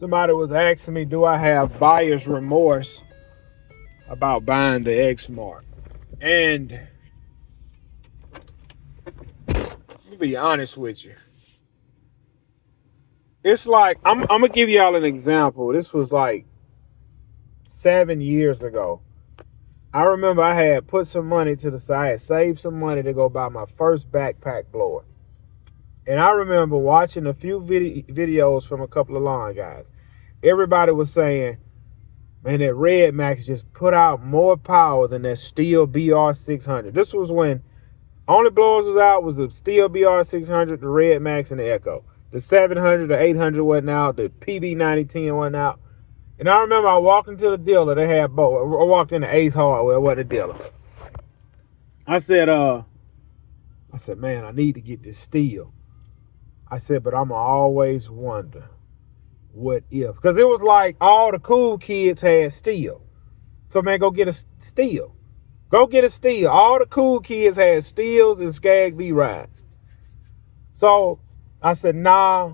Somebody was asking me, do I have buyer's remorse about buying the X-Mark? And to be honest with you, it's like, I'm going to give y'all an example. This was like 7 years ago. I remember I had put some money to the side, I had saved some money to go buy my first backpack blower. And I remember watching a few videos from a couple of lawn guys. Everybody was saying, man, that Red Max just put out more power than that Steel BR600. This was when only blowers was out was the Steel BR600, the Red Max, and the Echo. The 700, the 800 wasn't out. The PB9010 wasn't out. And I remember I walked into the dealer. They had both. I walked into Ace Hardware. It wasn't a dealer. I said, man, I need to get this Steel. I said, but I'ma always wonder what if. Because it was like all the cool kids had Steel. So, man, go get a Steel. Go get a Steel. All the cool kids had Steels and Skag V-Rides. So I said, nah,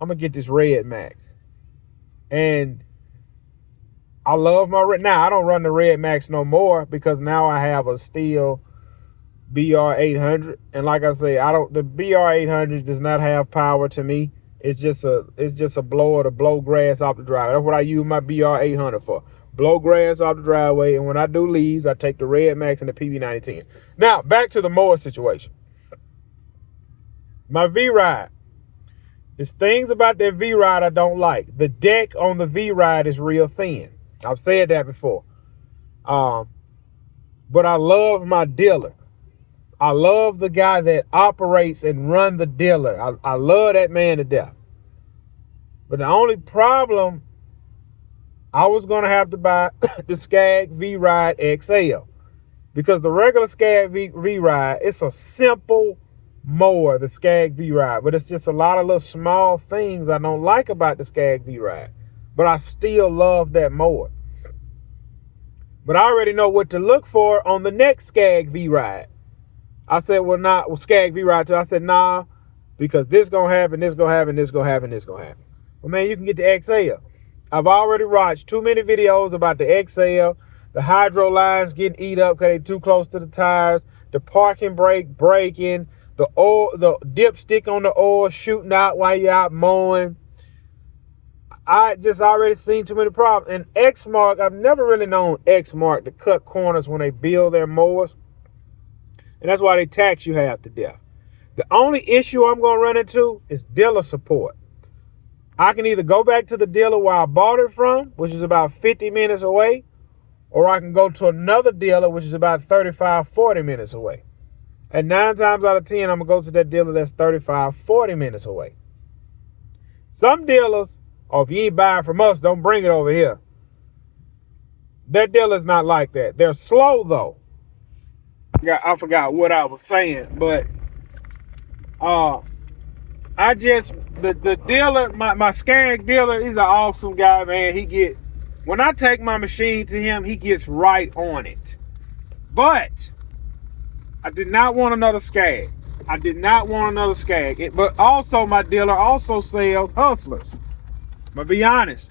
I'm going to get this Red Max. And I love my Red. Now, I don't run the Red Max no more because now I have a Steel BR800. And like I say, the BR800 does not have power to me. It's just a blower to blow grass off the driveway. That's what I use my BR800 for. Blow grass off the driveway, and when I do leaves, I take the Red Max and the PB9010. Now, back to the mower situation. My V-Ride. There's things about that V-Ride I don't like. The deck on the V-Ride is real thin. I've said that before. But I love my dealer. I love the guy that operates and run the dealer. I love that man to death. But the only problem, I was going to have to buy the Skag V-Ride XL. Because the regular Skag V-Ride, it's a simple mower, the Skag V-Ride. But it's just a lot of little small things I don't like about the Skag V-Ride. But I still love that mower. But I already know what to look for on the next Skag V-Ride. I said, Skag V-Ride too. I said, nah, because this going to happen, this going to happen, this going to happen, this going to happen. Well, man, you can get the XL. I've already watched too many videos about the XL, the hydro lines getting eat up because they're too close to the tires, the parking brake breaking, the dipstick on the oil shooting out while you're out mowing. I just already seen too many problems. And X-Mark, I've never really known X-Mark to cut corners when they build their mowers. And that's why they tax you half to death. The only issue I'm going to run into is dealer support. I can either go back to the dealer where I bought it from, which is about 50 minutes away, or I can go to another dealer, which is about 35, 40 minutes away. And 9 times out of 10, I'm going to go to that dealer that's 35, 40 minutes away. Some dealers, if you ain't buying from us, don't bring it over here. That dealer's not like that. They're slow, though. I forgot what I was saying, but the dealer, my Skag dealer, he's an awesome guy, man. When I take my machine to him, he gets right on it. But I did not want another Skag. But also my dealer also sells Hustlers. I'm gonna be honest.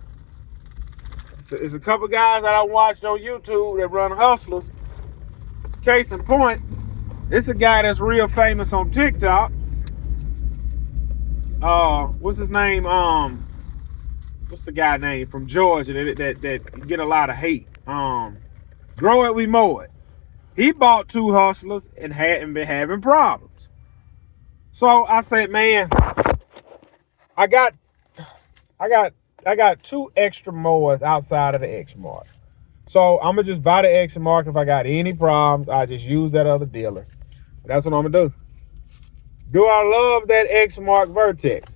It's a couple guys that I watched on YouTube that run Hustlers. Case in point, it's a guy that's real famous on TikTok. What's his name? What's the guy name from Georgia that get a lot of hate? Grow It, We Mow It. He bought 2 Hustlers and hadn't been having problems. So I said, man, I got 2 extra mowers outside of the X-Mark. So I'm going to just buy the X-Mark. If I got any problems, I just use that other dealer. That's what I'm going to do. Do I love that X-Mark Vertex?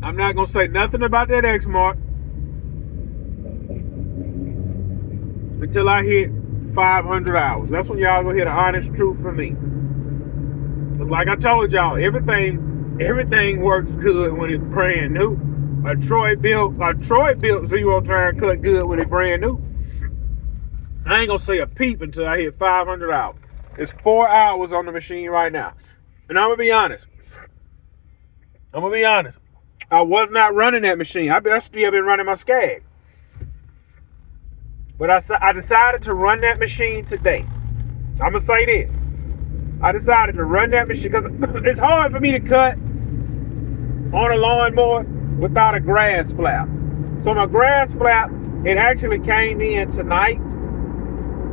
I'm not going to say nothing about that X-Mark until I hit 500 hours. That's when y'all going to hear the honest truth from me. Because like I told y'all, everything works good when it's brand new. A Troy built zero turn cut good when it's brand new. I ain't gonna say a peep until I hit 500 hours. It's 4 hours on the machine right now. And I'm gonna be honest. I was not running that machine. I still been running my Skag. But I decided to run that machine today. I'm gonna say this. I decided to run that machine because it's hard for me to cut on a lawnmower without a grass flap. So my grass flap, it actually came in tonight,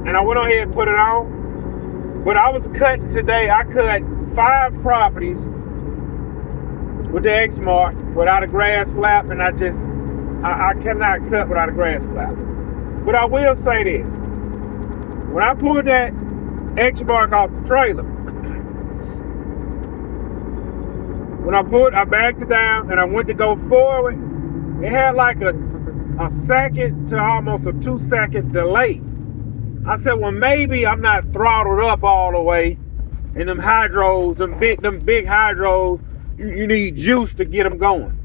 and I went on ahead and put it on. But I was cutting today. I cut 5 properties with the X mark without a grass flap, and I cannot cut without a grass flap. But I will say this. When I pulled that X mark off the trailer, I backed it down and I went to go forward, it had like a second to almost a 2-second delay. I said, well, maybe I'm not throttled up all the way, and them hydros, them big hydros, you need juice to get them going.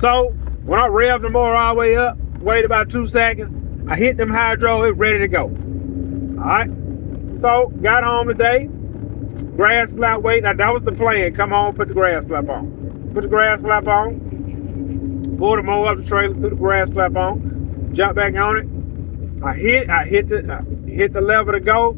So when I revved the mower all the way up, waited about 2 seconds, I hit them hydro, it ready to go. All right. So got home today, grass flap waiting. Now that was the plan. Come home, put the grass flap on. Put the grass flap on. Pull the mower up the trailer, threw the grass flap on. Jump back on it. I hit the lever to go.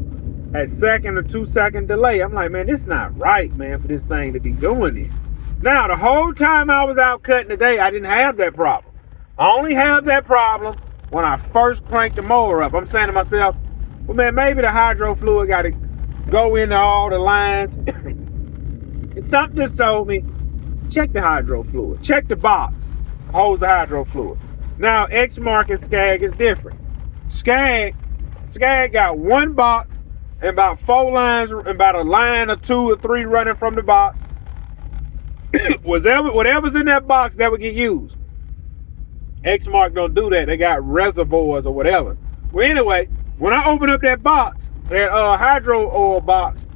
At 1 or 2 second delay. I'm like, man, this not right, man, for this thing to be doing this. Now, the whole time I was out cutting today, I didn't have that problem. I only have that problem when I first cranked the mower up. I'm saying to myself, well, man, maybe the hydro fluid got to go into all the lines. And something just told me, check the hydro fluid. Check the box. Holds the hydro fluid. Now, X mark and Skag is different. Skag got 1 box and about 4 lines, about a line or 2 or 3 running from the box. Whatever's in that box, that would get used. X mark don't do that. They got reservoirs or whatever. Well, anyway, when I opened up that box, that hydro oil box,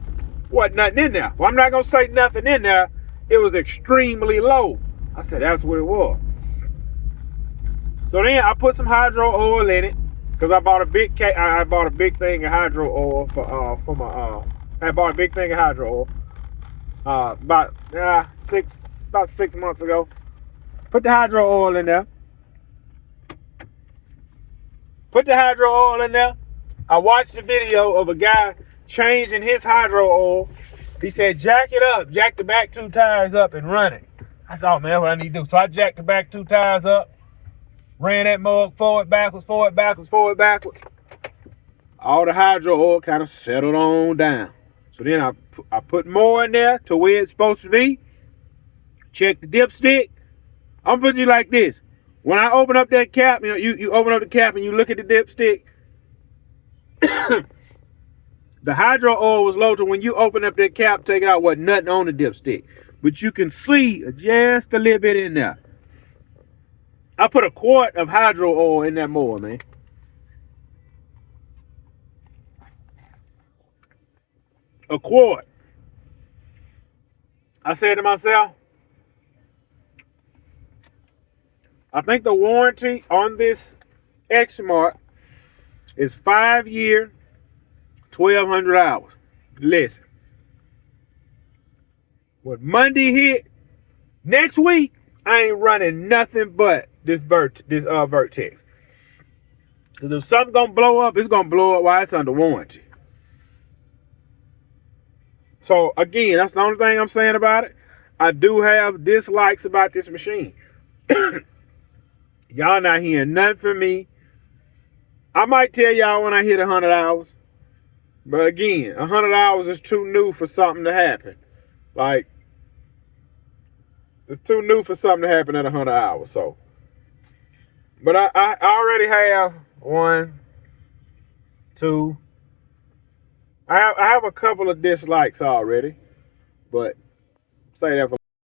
wasn't nothing in there. Well, I'm not gonna say nothing in there. It was extremely low. I said that's what it was. So then I put some hydro oil in it because I bought a big thing of hydro oil I bought a big thing of hydro oil about 6 months ago. Put the hydro oil in there. I watched the video of a guy changing his hydro oil. He said, jack it up, jack the back 2 tires up and run it. I said, oh man, what I need to do. So I jacked the back 2 tires up, ran that mug forward, backwards. All the hydro oil kind of settled on down. So then I put more in there to where it's supposed to be. Check the dipstick. I'm putting you like this. When I open up that cap, you open up the cap and you look at the dipstick. The hydro oil was low to when you open up that cap, take it out, wasn't nothing on the dipstick. But you can see just a little bit in there. I put a quart of hydro oil in that mower, man. A quart. I said to myself, I think the warranty on this X-Mark is 5 year, 1,200 hours. Listen. When Monday hit, next week, I ain't running nothing but this Vertex. Because if something gonna blow up, it's gonna blow up while it's under warranty. So again, that's the only thing I'm saying about it. I do have dislikes about this machine. Y'all not hearing nothing from me. I might tell y'all when I hit 100 hours. But again, 100 hours is too new for something to happen. Like, it's too new for something to happen at 100 hours. So, but I already have 1, 2. I have a couple of dislikes already. But say that for